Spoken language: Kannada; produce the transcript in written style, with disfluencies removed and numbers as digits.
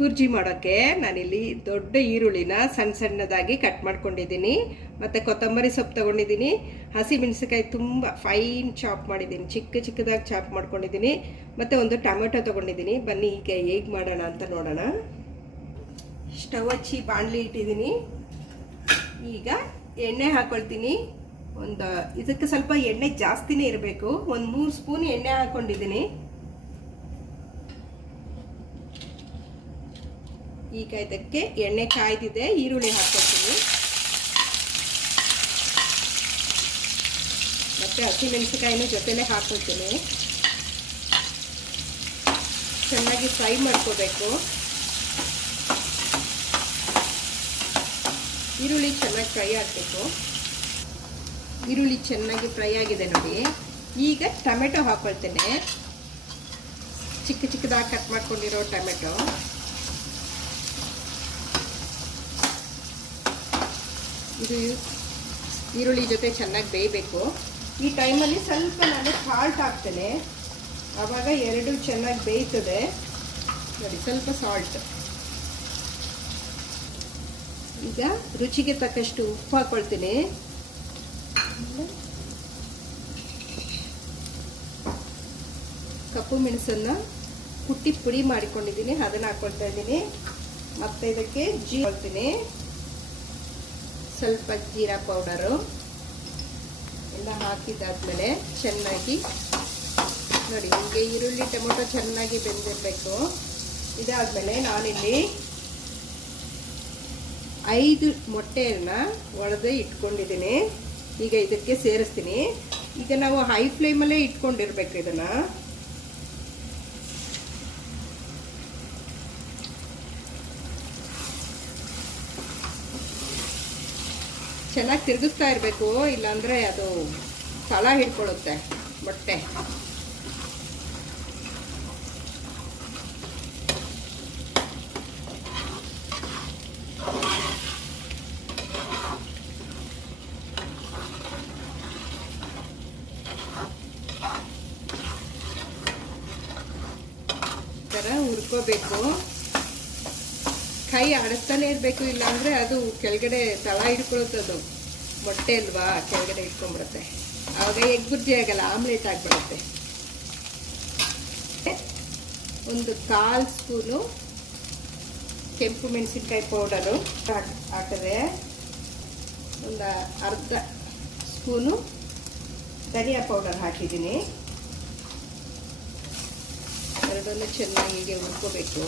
ಬುರ್ಜಿ ಮಾಡೋಕ್ಕೆ ನಾನಿಲ್ಲಿ ದೊಡ್ಡ ಈರುಳ್ಳಿನ ಸಣ್ಣ ಸಣ್ಣದಾಗಿ ಕಟ್ ಮಾಡ್ಕೊಂಡಿದ್ದೀನಿ. ಮತ್ತು ಕೊತ್ತಂಬರಿ ಸೊಪ್ಪು ತೊಗೊಂಡಿದ್ದೀನಿ. ಹಸಿಮೆಣಸಿಕಾಯಿ ತುಂಬ ಫೈನ್ ಚಾಪ್ ಮಾಡಿದ್ದೀನಿ, ಚಿಕ್ಕ ಚಿಕ್ಕದಾಗಿ ಚಾಪ್ ಮಾಡ್ಕೊಂಡಿದ್ದೀನಿ. ಮತ್ತು ಒಂದು ಟೊಮೆಟೊ ತೊಗೊಂಡಿದ್ದೀನಿ. ಬನ್ನಿ ಈಗ ಹೇಗೆ ಮಾಡೋಣ ಅಂತ ನೋಡೋಣ. ಸ್ಟವ್ ಹಚ್ಚಿ ಬಾಣಲಿ ಇಟ್ಟಿದ್ದೀನಿ. ಈಗ ಎಣ್ಣೆ ಹಾಕ್ಕೊಳ್ತೀನಿ. ಇದಕ್ಕೆ ಸ್ವಲ್ಪ ಎಣ್ಣೆ ಜಾಸ್ತಿನೇ ಇರಬೇಕು. ಒಂದು 3 ಸ್ಪೂನ್ ಎಣ್ಣೆ ಹಾಕ್ಕೊಂಡಿದ್ದೀನಿ. ಈಗ ಇದಕ್ಕೆ ಎಣ್ಣೆ ಕಾಯ್ದಿದೆ, ಈರುಳ್ಳಿ ಹಾಕ್ಕೊಳ್ತೀನಿ. ಮತ್ತು ಹಸಿಮೆಣಸಿಕಾಯಿನ ಜೊತೆಲೇ ಹಾಕ್ಕೊಳ್ತೀನಿ. ಚೆನ್ನಾಗಿ ಫ್ರೈ ಮಾಡ್ಕೋಬೇಕು. ಈರುಳ್ಳಿ ಚೆನ್ನಾಗಿ ಫ್ರೈ ಆಗಬೇಕು. ಈರುಳ್ಳಿ ಚೆನ್ನಾಗಿ ಫ್ರೈ ಆಗಿದೆ ನೋಡಿ. ಈಗ ಟೊಮೆಟೊ ಹಾಕ್ಕೊಳ್ತೇನೆ. ಚಿಕ್ಕ ಚಿಕ್ಕದಾಗಿ ಕಟ್ ಮಾಡ್ಕೊಂಡಿರೋ ಟೊಮೆಟೊ. ಇದು ಈರುಳ್ಳಿ ಜೊತೆ ಚೆನ್ನಾಗಿ ಬೇಯಬೇಕು. ಈ ಟೈಮಲ್ಲಿ ಸ್ವಲ್ಪ ನಾನು ಸಾಲ್ಟ್ ಹಾಕ್ತೇನೆ, ಆವಾಗ ಎರಡು ಚೆನ್ನಾಗಿ ಬೇಯ್ತದೆ ನೋಡಿ. ಸ್ವಲ್ಪ ಸಾಲ್ಟ್. ಈಗ ರುಚಿಗೆ ತಕ್ಕಷ್ಟು ಉಪ್ಪು ಹಾಕ್ಕೊಳ್ತೀನಿ. ಕಪ್ಪು ಮೆಣಸನ್ನು ಕುಟ್ಟಿ ಪುಡಿ ಮಾಡಿಕೊಂಡಿದ್ದೀನಿ, ಅದನ್ನು ಹಾಕ್ಕೊಳ್ತಾ ಇದ್ದೀನಿ. ಮತ್ತು ಇದಕ್ಕೆ ಜೀರಿಗೆ ಹಾಕ್ತೀನಿ, ಸ್ವಲ್ಪ ಜೀರಾ ಪೌಡರು ಎಲ್ಲ ಹಾಕಿದಾದ್ಮೇಲೆ ಚೆನ್ನಾಗಿ ನೋಡಿ, ಹೀಗೆ ಈರುಳ್ಳಿ ಟೊಮೊಟೊ ಚೆನ್ನಾಗಿ ಬೆಂದಿರಬೇಕು. ಇದಾದಮೇಲೆ ನಾನಿಲ್ಲಿ 5 ಮೊಟ್ಟೆಯನ್ನು ಒಡೆದು ಇಟ್ಕೊಂಡಿದ್ದೀನಿ. ಈಗ ಇದಕ್ಕೆ ಸೇರಿಸ್ತೀನಿ. ಈಗ ನಾವು ಹೈ ಫ್ಲೇಮಲ್ಲೇ ಇಟ್ಕೊಂಡಿರ್ಬೇಕು. ಇದನ್ನು ಚೆನ್ನಾಗಿ ತಿರುಗಿಸ್ತಾ ಇರಬೇಕು, ಇಲ್ಲಾಂದರೆ ಅದು ತಳ ಹಿಡ್ಕೊಳ್ಳುತ್ತೆ ಮೊಟ್ಟೆ. ಹುರ್ಕೋಬೇಕು. ಕೈ ಆಡಿಸ್ತಾನೆ ಇರಬೇಕು, ಇಲ್ಲಾಂದರೆ ಅದು ಕೆಳಗಡೆ ತಳ ಹಿಡ್ಕೊಳುತ್ತದು. ಮೊಟ್ಟೆ ಅಲ್ವಾ, ಕೆಳಗಡೆ ಇಟ್ಕೊಂಡ್ಬಿಡುತ್ತೆ. ಆವಾಗ ಎಗ್ ಬುರ್ಜಿ ಆಗಲ್ಲ, ಆಮ್ಲೆಟ್ ಆಗಿಬಿಡುತ್ತೆ. ಒಂದು 1/4 ಸ್ಪೂನು ಕೆಂಪು ಮೆಣಸಿನ್ಕಾಯಿ ಪೌಡರು ಹಾಕಿದೆ. ಒಂದು ಅರ್ಧ ಸ್ಪೂನು ಧನಿಯಾ ಪೌಡರ್ ಹಾಕಿದ್ದೀನಿ. ಎರಡನ್ನೂ ಚೆನ್ನಾಗಿ ಹೀಗೆ ಹುರ್ಕೋಬೇಕು.